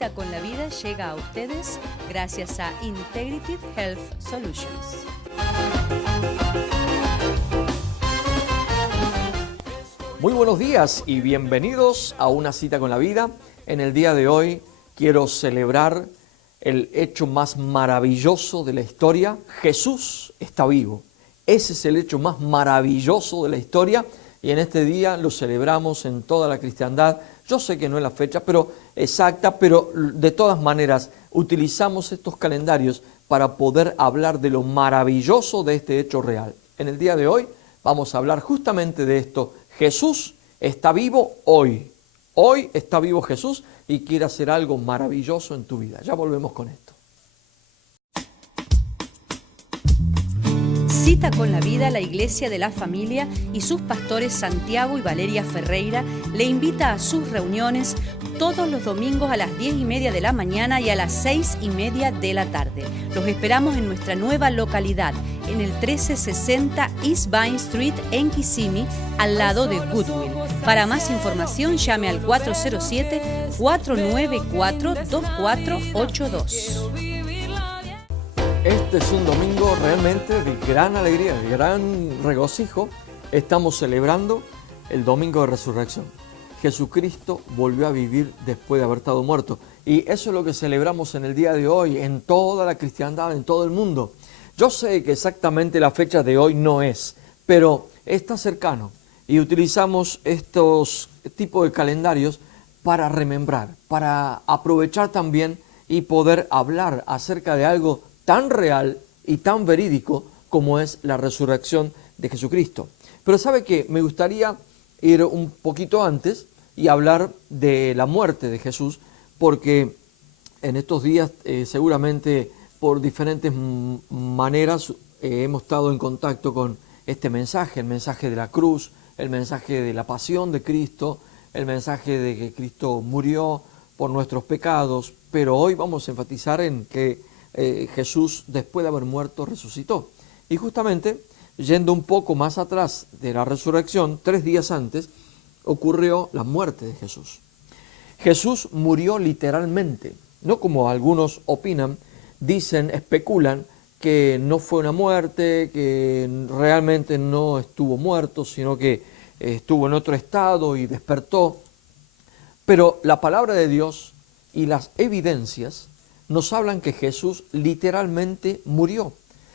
Cita con la Vida llega a ustedes gracias a Integrative Health Solutions. Muy buenos días y bienvenidos a una cita con la vida. En el día de hoy quiero celebrar el hecho más maravilloso de la historia. Jesús está vivo. Ese es el hecho más maravilloso de la historia y en este día lo celebramos en toda la cristiandad. Yo sé que no es la fecha exacta, pero de todas maneras utilizamos estos calendarios para poder hablar de lo maravilloso de este hecho real. En el día de hoy vamos a hablar justamente de esto. Jesús está vivo hoy. Hoy está vivo Jesús y quiere hacer algo maravilloso en tu vida. Ya volvemos con esto. Cita con la Vida, la Iglesia de la Familia y sus pastores Santiago y Valeria Ferreira le invita a sus reuniones todos los domingos a las 10:30 de la mañana y a las 6:30 de la tarde. Los esperamos en nuestra nueva localidad, en el 1360 East Vine Street en Kissimmee, al lado de Goodwill. Para más información llame al 407-494-2482. Este es un domingo realmente de gran alegría, de gran regocijo. Estamos celebrando el domingo de resurrección. Jesucristo volvió a vivir después de haber estado muerto. Y eso es lo que celebramos en el día de hoy, en toda la cristiandad, en todo el mundo. Yo sé que exactamente la fecha de hoy no es, pero está cercano. Y utilizamos estos tipos de calendarios para remembrar, para aprovechar también y poder hablar acerca de algo tan real y tan verídico como es la resurrección de Jesucristo. Pero sabe que me gustaría ir un poquito antes y hablar de la muerte de Jesús, porque en estos días seguramente por diferentes maneras hemos estado en contacto con este mensaje, el mensaje de la cruz, el mensaje de la pasión de Cristo, el mensaje de que Cristo murió por nuestros pecados, pero hoy vamos a enfatizar en que Jesús, después de haber muerto, resucitó. Y justamente, yendo un poco más atrás de la resurrección, 3 días antes, ocurrió la muerte de Jesús. Jesús murió literalmente, no como algunos opinan, dicen, especulan que no fue una muerte, que realmente no estuvo muerto, sino que estuvo en otro estado y despertó. Pero la palabra de Dios y las evidencias nos hablan que Jesús literalmente murió.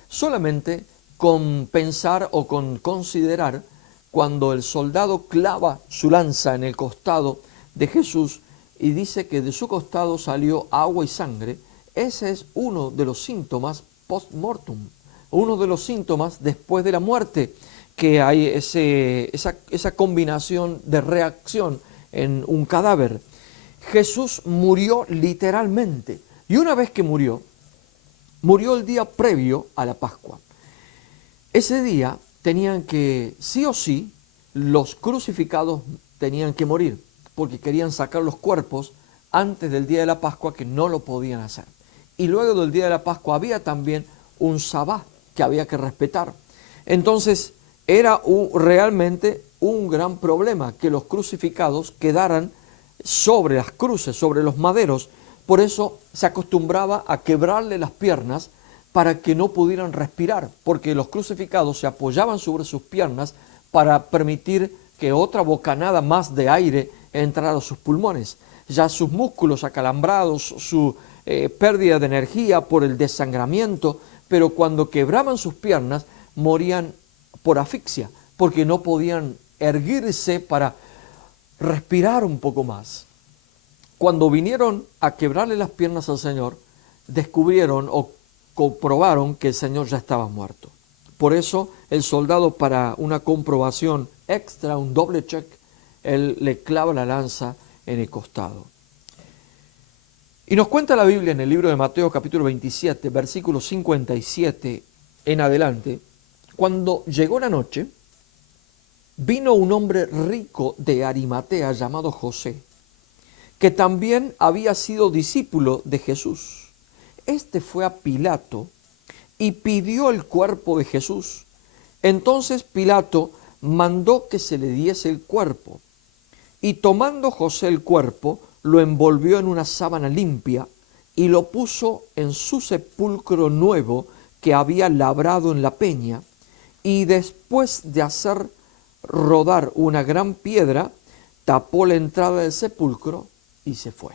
Solamente con pensar o con considerar cuando el soldado clava su lanza en el costado de Jesús y dice que de su costado salió agua y sangre, ese es uno de los síntomas post-mortem, uno de los síntomas después de la muerte, que hay esa combinación de reacción en un cadáver. Jesús murió literalmente. Y una vez que murió el día previo a la Pascua. Ese día tenían que, sí o sí, los crucificados tenían que morir, porque querían sacar los cuerpos antes del día de la Pascua, que no lo podían hacer. Y luego del día de la Pascua había también un sabbat que había que respetar. Entonces era realmente un gran problema que los crucificados quedaran sobre las cruces, sobre los maderos. Por eso se acostumbraba a quebrarle las piernas para que no pudieran respirar, porque los crucificados se apoyaban sobre sus piernas para permitir que otra bocanada más de aire entrara a sus pulmones. Ya sus músculos acalambrados, su pérdida de energía por el desangramiento, pero cuando quebraban sus piernas morían por asfixia, porque no podían erguirse para respirar un poco más. Cuando vinieron a quebrarle las piernas al Señor, descubrieron o comprobaron que el Señor ya estaba muerto. Por eso el soldado, para una comprobación extra, un doble check, él le clava la lanza en el costado. Y nos cuenta la Biblia en el libro de Mateo capítulo 27, versículo 57 en adelante, cuando llegó la noche, vino un hombre rico de Arimatea llamado José, que también había sido discípulo de Jesús. Este fue a Pilato y pidió el cuerpo de Jesús. Entonces Pilato mandó que se le diese el cuerpo. Y tomando José el cuerpo, lo envolvió en una sábana limpia y lo puso en su sepulcro nuevo que había labrado en la peña, y después de hacer rodar una gran piedra, tapó la entrada del sepulcro y se fue.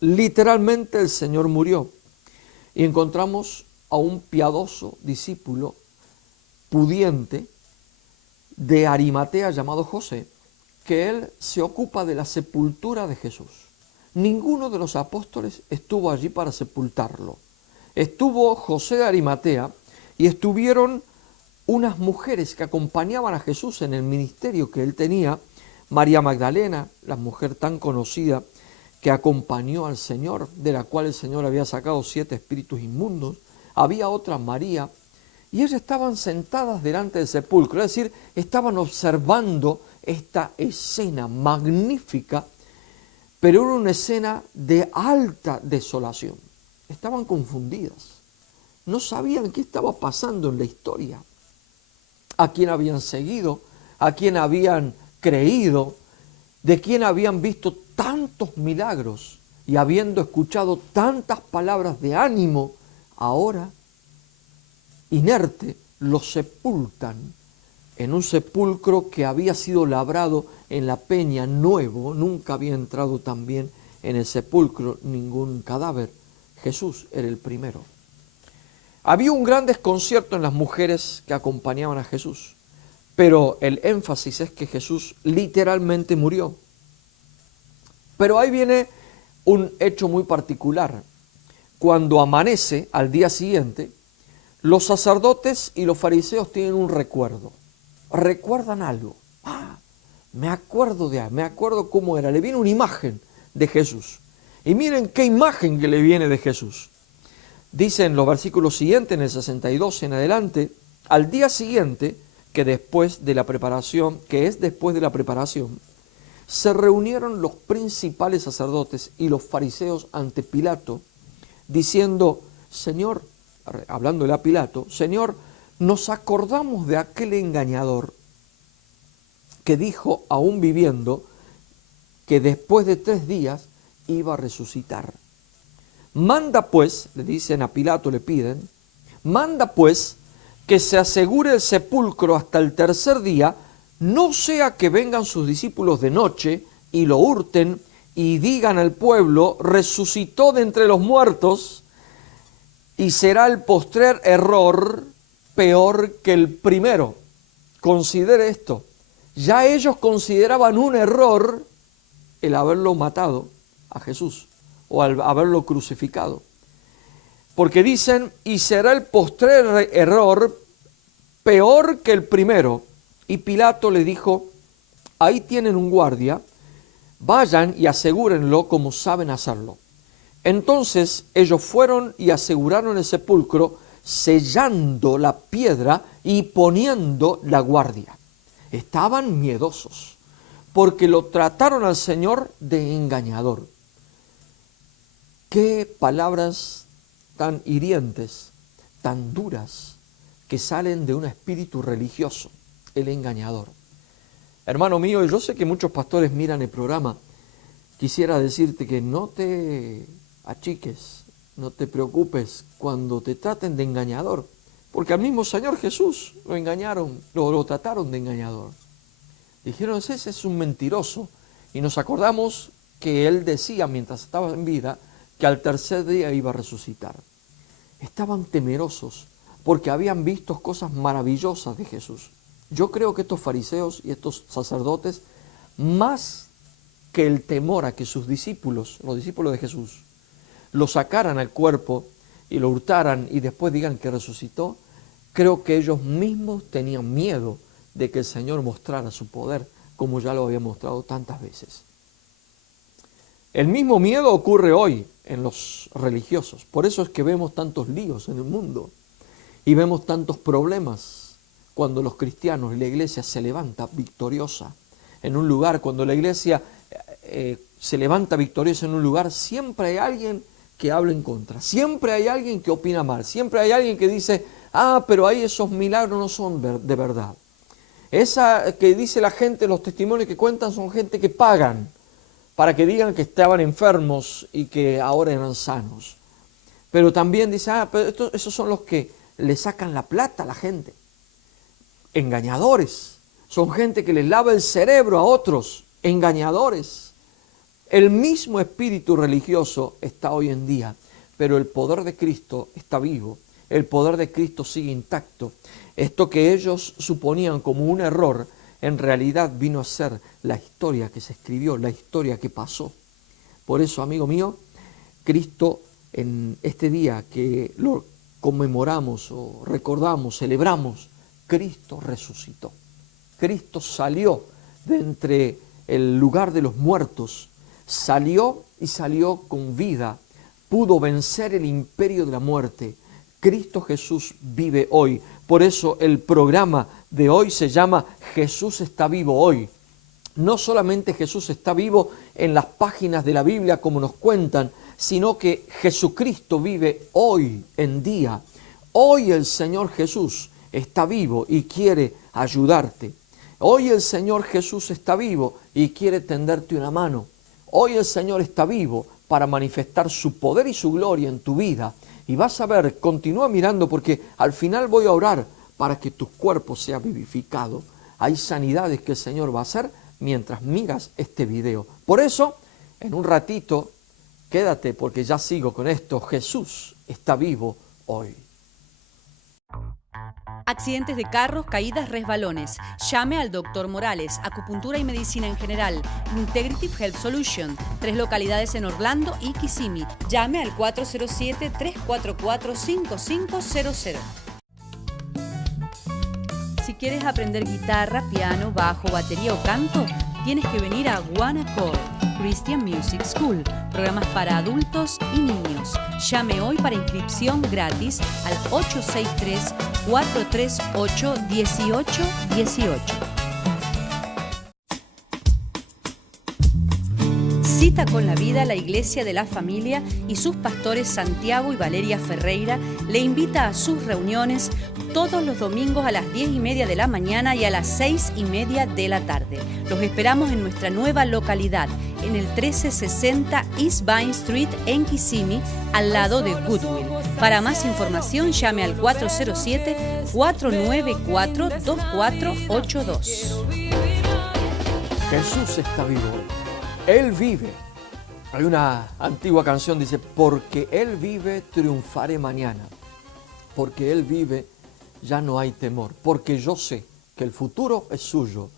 Literalmente el Señor murió, y encontramos a un piadoso discípulo pudiente de Arimatea llamado José, que él se ocupa de la sepultura de Jesús. Ninguno de los apóstoles estuvo allí para sepultarlo. Estuvo José de Arimatea y estuvieron unas mujeres que acompañaban a Jesús en el ministerio que él tenía. María Magdalena, la mujer tan conocida que acompañó al Señor, de la cual el Señor había sacado 7 espíritus inmundos. Había otra María, y ellas estaban sentadas delante del sepulcro, es decir, estaban observando esta escena magnífica, pero era una escena de alta desolación. Estaban confundidas, no sabían qué estaba pasando en la historia, a quién habían seguido, a quién habían creído, de quién habían visto tantos milagros y habiendo escuchado tantas palabras de ánimo, ahora, inerte, lo sepultan en un sepulcro que había sido labrado en la peña nuevo. Nunca había entrado también en el sepulcro ningún cadáver. Jesús era el primero. Había un gran desconcierto en las mujeres que acompañaban a Jesús, pero el énfasis es que Jesús literalmente murió. Pero ahí viene un hecho muy particular. Cuando amanece al día siguiente, los sacerdotes y los fariseos tienen un recuerdo. Recuerdan algo. Me acuerdo cómo era. Le viene una imagen de Jesús. Y miren qué imagen que le viene de Jesús. Dicen los versículos siguientes, en el 62 en adelante, al día siguiente, que es después de la preparación, se reunieron los principales sacerdotes y los fariseos ante Pilato, diciendo: Señor, hablándole a Pilato, Señor, nos acordamos de aquel engañador que dijo, aún viviendo, que después de 3 días iba a resucitar. Manda pues, le dicen a Pilato, le piden, manda pues que se asegure el sepulcro hasta el 3er día, no sea que vengan sus discípulos de noche y lo hurten y digan al pueblo: resucitó de entre los muertos, y será el postrer error peor que el primero. Considere esto. Ya ellos consideraban un error el haberlo matado a Jesús o al haberlo crucificado. Porque dicen: y será el postrer error peor que el primero. Y Pilato le dijo: ahí tienen un guardia, vayan y asegúrenlo como saben hacerlo. Entonces ellos fueron y aseguraron el sepulcro, sellando la piedra y poniendo la guardia. Estaban miedosos, porque lo trataron al Señor de engañador. Qué palabras tan hirientes, tan duras, que salen de un espíritu religioso, el engañador. Hermano mío, yo sé que muchos pastores miran el programa. Quisiera decirte que no te achiques, no te preocupes cuando te traten de engañador, porque al mismo Señor Jesús lo engañaron, lo trataron de engañador. Dijeron: ese es un mentiroso. Y nos acordamos que él decía mientras estaba en vida que al 3er día iba a resucitar. Estaban temerosos porque habían visto cosas maravillosas de Jesús. Yo creo que estos fariseos y estos sacerdotes, más que el temor a que sus discípulos, los discípulos de Jesús, lo sacaran al cuerpo y lo hurtaran y después digan que resucitó, creo que ellos mismos tenían miedo de que el Señor mostrara su poder, como ya lo había mostrado tantas veces. El mismo miedo ocurre hoy en los religiosos. Por eso es que vemos tantos líos en el mundo y vemos tantos problemas cuando los cristianos y la iglesia se levanta victoriosa en un lugar. Cuando la iglesia se levanta victoriosa en un lugar, siempre hay alguien que habla en contra, siempre hay alguien que opina mal, siempre hay alguien que dice: pero ahí esos milagros no son de verdad. Esa que dice la gente, los testimonios que cuentan son gente que pagan. para que digan que estaban enfermos y que ahora eran sanos. Pero también dice, pero esos son los que le sacan la plata a la gente. Engañadores. Son gente que les lava el cerebro a otros. Engañadores. El mismo espíritu religioso está hoy en día, pero el poder de Cristo está vivo. El poder de Cristo sigue intacto. Esto que ellos suponían como un error, en realidad vino a ser la historia que se escribió, la historia que pasó. Por eso, amigo mío, Cristo en este día que lo conmemoramos o recordamos, celebramos, Cristo resucitó. Cristo salió de entre el lugar de los muertos, salió y salió con vida, pudo vencer el imperio de la muerte. Cristo Jesús vive hoy. Por eso el programa de hoy se llama Jesús está vivo hoy. No solamente Jesús está vivo en las páginas de la Biblia como nos cuentan, sino que Jesucristo vive hoy en día. Hoy el Señor Jesús está vivo y quiere ayudarte. Hoy el Señor Jesús está vivo y quiere tenderte una mano. Hoy el Señor está vivo para manifestar su poder y su gloria en tu vida. Y vas a ver, continúa mirando porque al final voy a orar para que tu cuerpo sea vivificado. Hay sanidades que el Señor va a hacer mientras miras este video. Por eso, en un ratito, quédate porque ya sigo con esto. Jesús está vivo hoy. Accidentes de carros, caídas, resbalones. Llame al Dr. Morales, acupuntura y medicina en general. Integrative Health Solution, 3 localidades en Orlando y Kissimmee. Llame al 407-344-5500. Si quieres aprender guitarra, piano, bajo, batería o canto, tienes que venir a One Accord Christian Music School, programas para adultos y niños. Llame hoy para inscripción gratis al 863-438-1818. Cita con la Vida, la Iglesia de la Familia y sus pastores Santiago y Valeria Ferreira le invita a sus reuniones todos los domingos a las 10:30 de la mañana y a las 6:30 de la tarde. Los esperamos en nuestra nueva localidad, en el 1360 East Vine Street en Kissimmee, al lado de Goodwill. Para más información llame al 407-494-2482. Jesús está vivo. Él vive. Hay una antigua canción dice, porque Él vive, triunfaré mañana. Porque Él vive, ya no hay temor. Porque yo sé que el futuro es suyo.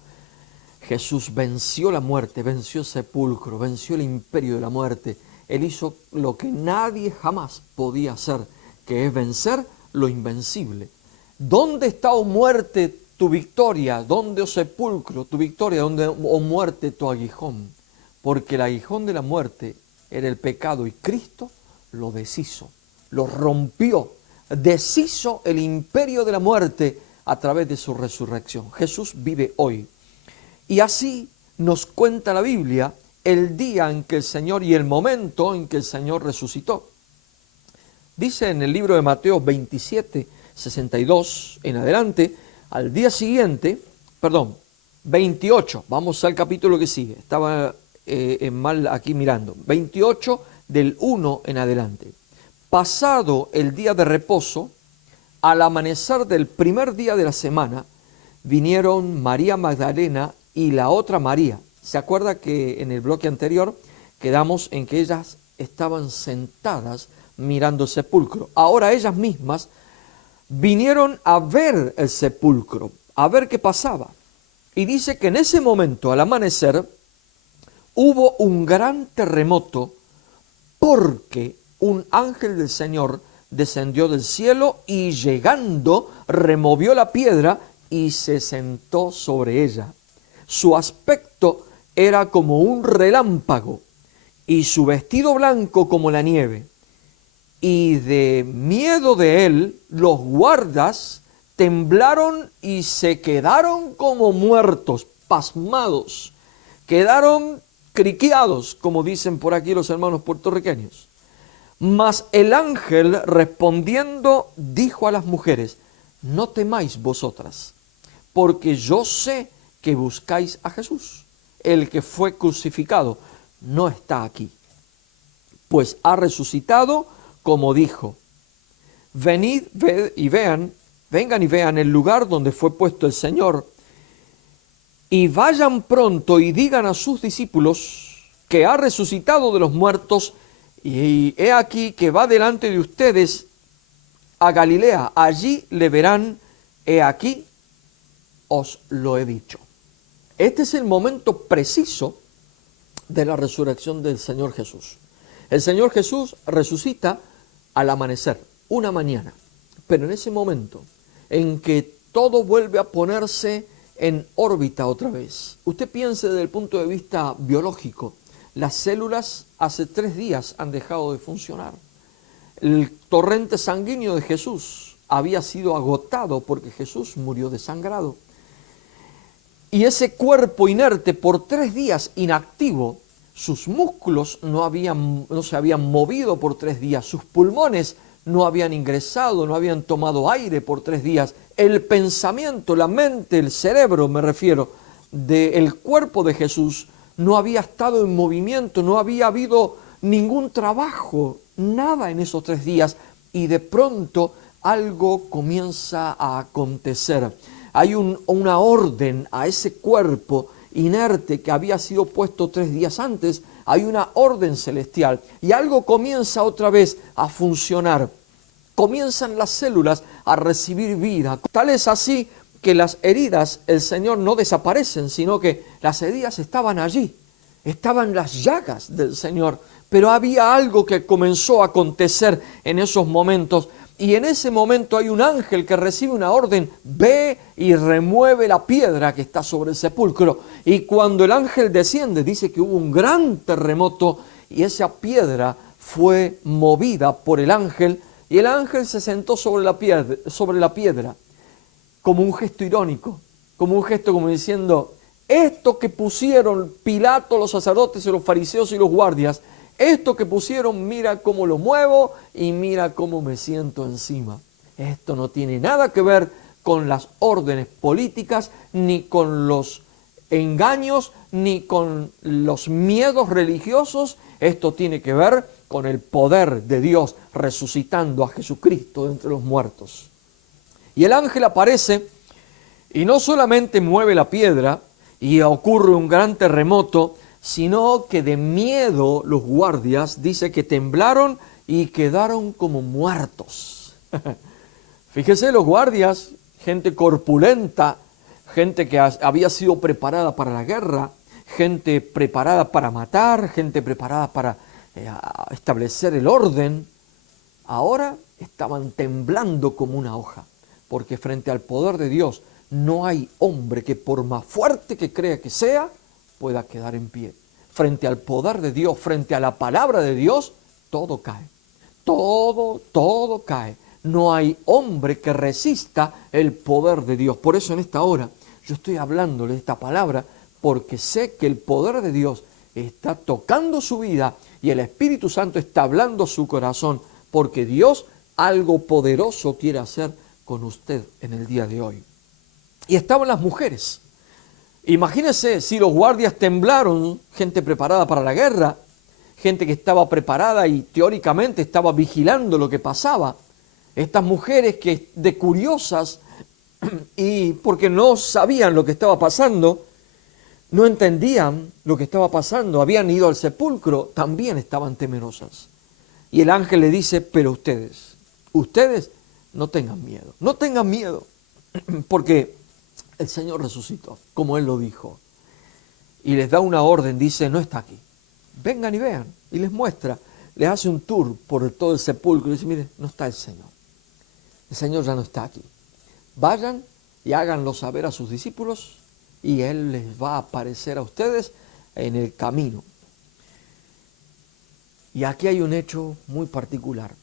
Jesús venció la muerte, venció el sepulcro, venció el imperio de la muerte. Él hizo lo que nadie jamás podía hacer, que es vencer lo invencible. ¿Dónde está, oh muerte, tu victoria? ¿Dónde, oh sepulcro, tu victoria? ¿Dónde, oh muerte, tu aguijón? Porque el aguijón de la muerte era el pecado y Cristo lo deshizo, lo rompió, deshizo el imperio de la muerte a través de su resurrección. Jesús vive hoy. Y así nos cuenta la Biblia el día en que el Señor y el momento en que el Señor resucitó. Dice en el libro de Mateo 27, 62 en adelante, al día siguiente, 28, vamos al capítulo que sigue, estaba mal aquí mirando, 28 del 1 en adelante. Pasado el día de reposo, al amanecer del primer día de la semana, vinieron María Magdalena y la otra María. ¿Se acuerda que en el bloque anterior quedamos en que ellas estaban sentadas mirando el sepulcro? Ahora ellas mismas vinieron a ver el sepulcro, a ver qué pasaba. Y dice que en ese momento, al amanecer, hubo un gran terremoto porque un ángel del Señor descendió del cielo y llegando removió la piedra y se sentó sobre ella. Su aspecto era como un relámpago y su vestido blanco como la nieve. Y de miedo de él, los guardas temblaron y se quedaron como muertos, pasmados. Quedaron criquiados, como dicen por aquí los hermanos puertorriqueños. Mas el ángel respondiendo dijo a las mujeres, no temáis vosotras, porque yo sé que buscáis a Jesús, el que fue crucificado. no está aquí, pues ha resucitado como dijo. Venid y vean, vengan y vean el lugar donde fue puesto el Señor, y vayan pronto y digan a sus discípulos que ha resucitado de los muertos, y he aquí que va delante de ustedes a Galilea, allí le verán, he aquí, os lo he dicho. Este es el momento preciso de la resurrección del Señor Jesús. El Señor Jesús resucita al amanecer, una mañana, pero en ese momento en que todo vuelve a ponerse en órbita otra vez. Usted piense desde el punto de vista biológico, las células hace 3 días han dejado de funcionar. El torrente sanguíneo de Jesús había sido agotado porque Jesús murió desangrado. Y ese cuerpo inerte por 3 días inactivo, sus músculos no se habían movido por 3 días, sus pulmones no habían ingresado, no habían tomado aire por 3 días. El pensamiento, la mente, el cerebro, me refiero, del cuerpo de Jesús no había estado en movimiento, no había habido ningún trabajo, nada en esos 3 días, y de pronto algo comienza a acontecer. Hay una orden a ese cuerpo inerte que había sido puesto 3 días antes, hay una orden celestial y algo comienza otra vez a funcionar. Comienzan las células a recibir vida. Tal es así que las heridas, el Señor, no desaparecen, sino que las heridas estaban allí, estaban las llagas del Señor, pero había algo que comenzó a acontecer en esos momentos. Y en ese momento hay un ángel que recibe una orden, ve y remueve la piedra que está sobre el sepulcro. Y cuando el ángel desciende, dice que hubo un gran terremoto y esa piedra fue movida por el ángel. Y el ángel se sentó sobre la piedra, como un gesto irónico, como un gesto como diciendo, esto que pusieron Pilato, los sacerdotes y los fariseos y los guardias, esto que pusieron, mira cómo lo muevo y mira cómo me siento encima. Esto no tiene nada que ver con las órdenes políticas, ni con los engaños, ni con los miedos religiosos. Esto tiene que ver con el poder de Dios resucitando a Jesucristo de entre los muertos. Y el ángel aparece y no solamente mueve la piedra y ocurre un gran terremoto, sino que de miedo los guardias, dice que temblaron y quedaron como muertos. Fíjese, los guardias, gente corpulenta, gente que había sido preparada para la guerra, gente preparada para matar, gente preparada para establecer el orden, ahora estaban temblando como una hoja, porque frente al poder de Dios no hay hombre que por más fuerte que crea que sea, pueda quedar en pie. Frente al poder de Dios, frente a la palabra de Dios, todo cae. Todo cae. No hay hombre que resista el poder de Dios. Por eso en esta hora yo estoy hablándole esta palabra, porque sé que el poder de Dios está tocando su vida y el Espíritu Santo está hablando su corazón, porque Dios algo poderoso quiere hacer con usted en el día de hoy. Y estaban las mujeres. Imagínense si los guardias temblaron, gente preparada para la guerra, gente que estaba preparada y teóricamente estaba vigilando lo que pasaba. Estas mujeres que de curiosas y porque no sabían lo que estaba pasando, no entendían lo que estaba pasando, habían ido al sepulcro, también estaban temerosas. Y el ángel le dice, pero ustedes no tengan miedo, porque el Señor resucitó, como Él lo dijo. Y les da una orden, dice, no está aquí. Vengan y vean. Y les muestra, les hace un tour por todo el sepulcro. Y dice, mire, no está el Señor. El Señor ya no está aquí. Vayan y háganlo saber a sus discípulos y Él les va a aparecer a ustedes en el camino. Y aquí hay un hecho muy particular,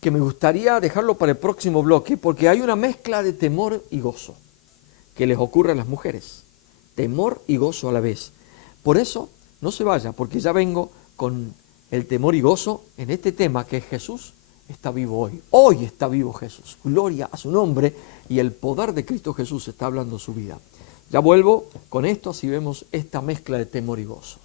que me gustaría dejarlo para el próximo bloque, porque hay una mezcla de temor y gozo que les ocurre a las mujeres, temor y gozo a la vez. Por eso, no se vaya, porque ya vengo con el temor y gozo en este tema, que Jesús está vivo hoy. Hoy está vivo Jesús, gloria a su nombre, y el poder de Cristo Jesús está hablando su vida. Ya vuelvo con esto, así vemos esta mezcla de temor y gozo.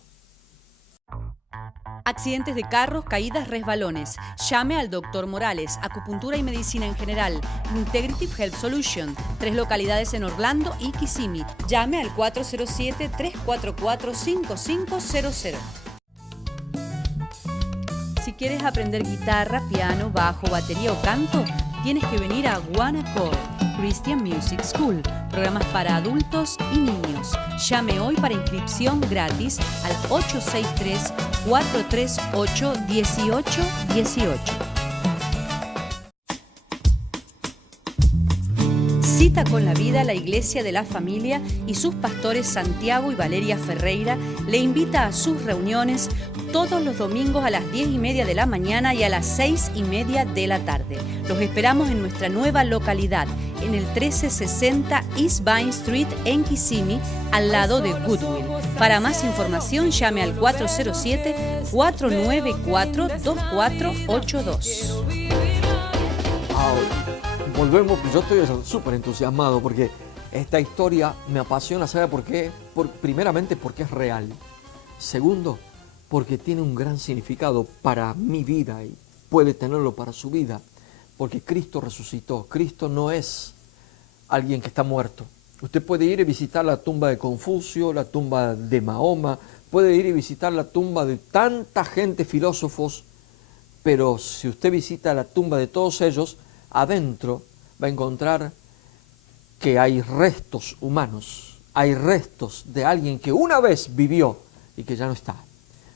Accidentes de carros, caídas, resbalones. Llame al Dr. Morales, acupuntura y medicina en general. Integrative Health Solution, 3 localidades en Orlando y Kissimmee. Llame al 407-344-5500. Si quieres aprender guitarra, piano, bajo, batería o canto, tienes que venir a One Accord Christian Music School. Programas para adultos y niños. Llame hoy para inscripción gratis al 863-438-1818. Cita con la Vida, la Iglesia de la Familia y sus pastores Santiago y Valeria Ferreira le invita a sus reuniones todos los domingos a las 10:30 de la mañana y a las 6:30 de la tarde. Los esperamos en nuestra nueva localidad, en el 1360 East Vine Street en Kissimmee, al lado de Goodwill. Para más información llame al 407-494-2482. Volvemos, yo estoy súper entusiasmado porque esta historia me apasiona, ¿sabe por qué? Primeramente porque es real. Segundo, porque tiene un gran significado para mi vida y puede tenerlo para su vida. Porque Cristo resucitó. Cristo no es alguien que está muerto. Usted puede ir y visitar la tumba de Confucio, la tumba de Mahoma, puede ir y visitar la tumba de tanta gente, filósofos, pero si usted visita la tumba de todos ellos, adentro va a encontrar que hay restos humanos, hay restos de alguien que una vez vivió y que ya no está.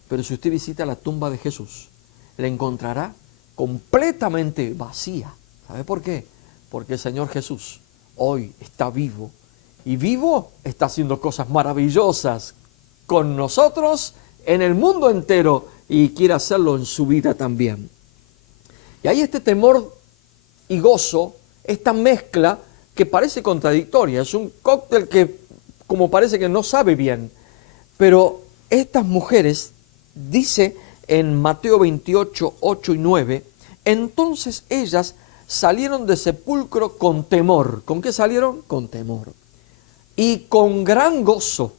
Pero si usted visita la tumba de Jesús, la encontrará completamente vacía. ¿Sabe por qué? Porque el Señor Jesús hoy está vivo y vivo está haciendo cosas maravillosas con nosotros en el mundo entero y quiere hacerlo en su vida también. Y hay este temor y gozo, esta mezcla que parece contradictoria, es un cóctel que como parece que no sabe bien, pero estas mujeres, dice en Mateo 28, 8 y 9, entonces ellas salieron del sepulcro con temor. ¿Con qué salieron? Con temor. Y con gran gozo,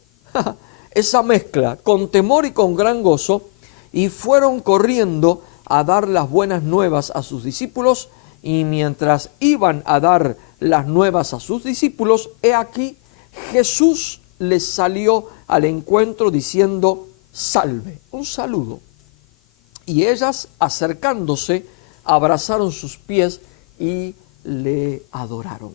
esa mezcla, con temor y con gran gozo, y fueron corriendo a dar las buenas nuevas a sus discípulos, y mientras iban a dar las nuevas a sus discípulos, he aquí, Jesús les salió al encuentro diciendo, salve, un saludo. Y ellas, acercándose, abrazaron sus pies y le adoraron.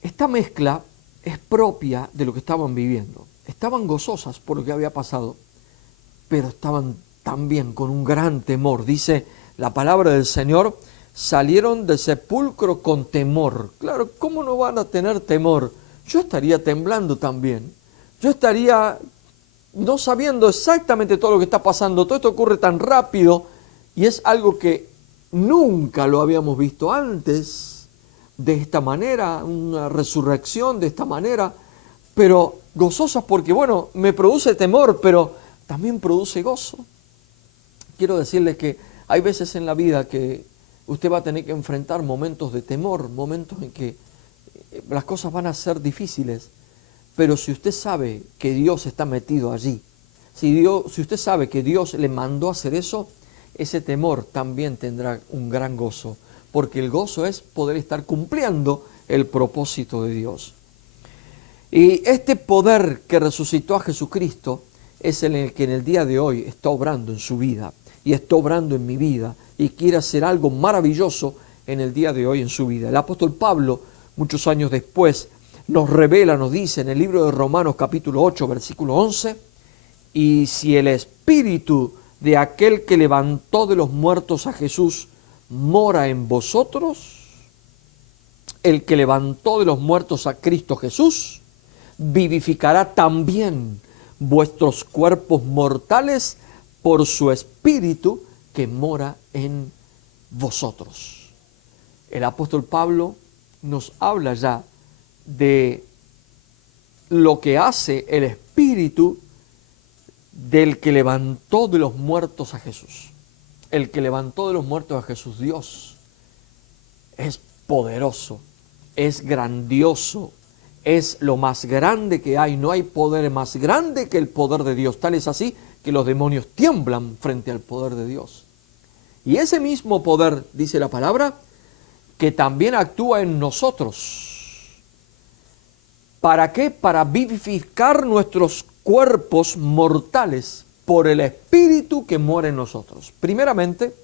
Esta mezcla es propia de lo que estaban viviendo. Estaban gozosas por lo que había pasado, pero estaban también con un gran temor. Dice la palabra del Señor, salieron del sepulcro con temor. Claro, ¿cómo no van a tener temor? Yo estaría temblando también. Yo estaría no sabiendo exactamente todo lo que está pasando. Todo esto ocurre tan rápido y es algo que nunca lo habíamos visto antes de esta manera, una resurrección de esta manera, pero gozosas porque, bueno, me produce temor, pero también produce gozo. Quiero decirles que hay veces en la vida que usted va a tener que enfrentar momentos de temor, momentos en que las cosas van a ser difíciles, pero si usted sabe que Dios está metido allí, si usted sabe que Dios le mandó a hacer eso, ese temor también tendrá un gran gozo, porque el gozo es poder estar cumpliendo el propósito de Dios. Y este poder que resucitó a Jesucristo es el que en el día de hoy está obrando en su vida y está obrando en mi vida y quiere hacer algo maravilloso en el día de hoy en su vida. El apóstol Pablo, muchos años después, nos revela, nos dice en el libro de Romanos capítulo 8, versículo 11, y si el espíritu de aquel que levantó de los muertos a Jesús mora en vosotros, el que levantó de los muertos a Cristo Jesús, vivificará también vuestros cuerpos mortales por su espíritu que mora en vosotros. El apóstol Pablo nos habla ya de lo que hace el espíritu del que levantó de los muertos a Jesús. El que levantó de los muertos a Jesús, Dios, es poderoso, es grandioso, es lo más grande que hay. No hay poder más grande que el poder de Dios. Tal es así que los demonios tiemblan frente al poder de Dios. Y ese mismo poder, dice la palabra, que también actúa en nosotros. ¿Para qué? Para vivificar nuestros cuerpos mortales por el Espíritu que mora en nosotros. Primeramente,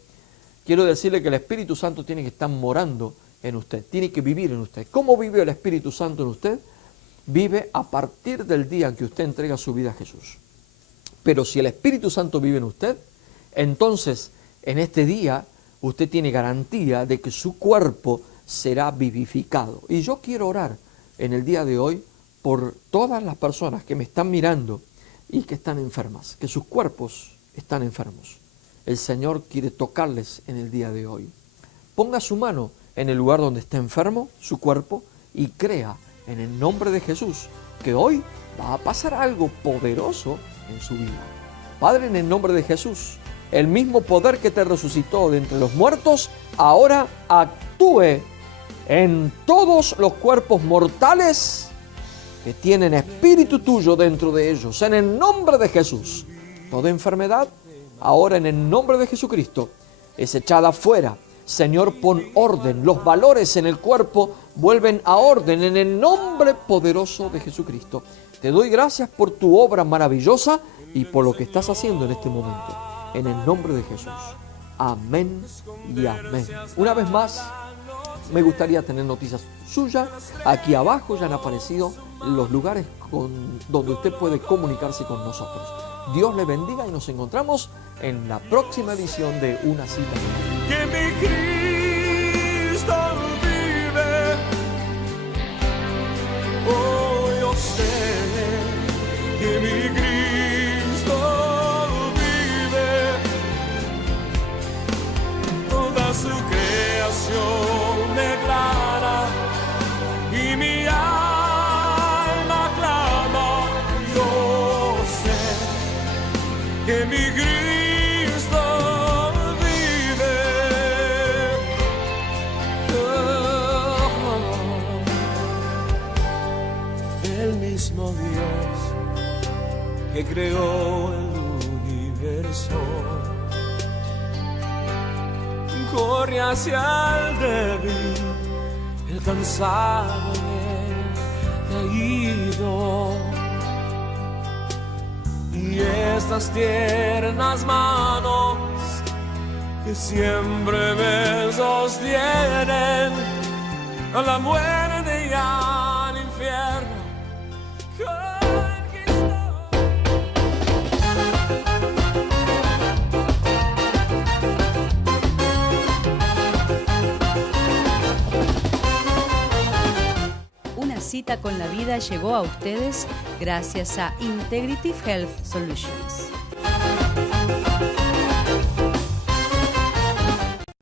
quiero decirle que el Espíritu Santo tiene que estar morando en usted, tiene que vivir en usted. ¿Cómo vive el Espíritu Santo en usted? Vive a partir del día en que usted entrega su vida a Jesús. Pero si el Espíritu Santo vive en usted, entonces en este día usted tiene garantía de que su cuerpo será vivificado. Y yo quiero orar en el día de hoy por todas las personas que me están mirando y que están enfermas, que sus cuerpos están enfermos. El Señor quiere tocarles en el día de hoy. Ponga su mano en el lugar donde está enfermo, su cuerpo, y crea en el nombre de Jesús que hoy va a pasar algo poderoso en su vida. Padre, en el nombre de Jesús, el mismo poder que te resucitó de entre los muertos, ahora actúe en todos los cuerpos mortales que tienen espíritu tuyo dentro de ellos. En el nombre de Jesús, toda enfermedad, ahora en el nombre de Jesucristo, es echada fuera. Señor, pon orden. Los valores en el cuerpo vuelven a orden en el nombre poderoso de Jesucristo. Te doy gracias por tu obra maravillosa y por lo que estás haciendo en este momento. En el nombre de Jesús. Amén y amén. Una vez más, me gustaría tener noticias suyas. Aquí abajo ya han aparecido los lugares donde usted puede comunicarse con nosotros. Dios le bendiga y nos encontramos en la próxima edición de Una Cita. Que mi Cristo vive, oh, yo sé que mi Cristo vive, toda su creación declara y mi alma clama, yo sé que mi Cristo Dios que creó el universo corre hacia el débil, el cansado y el caído, y estas tiernas manos que siempre me sostienen a la muerte y al infierno. Una cita con la vida llegó a ustedes gracias a Integrative Health Solutions.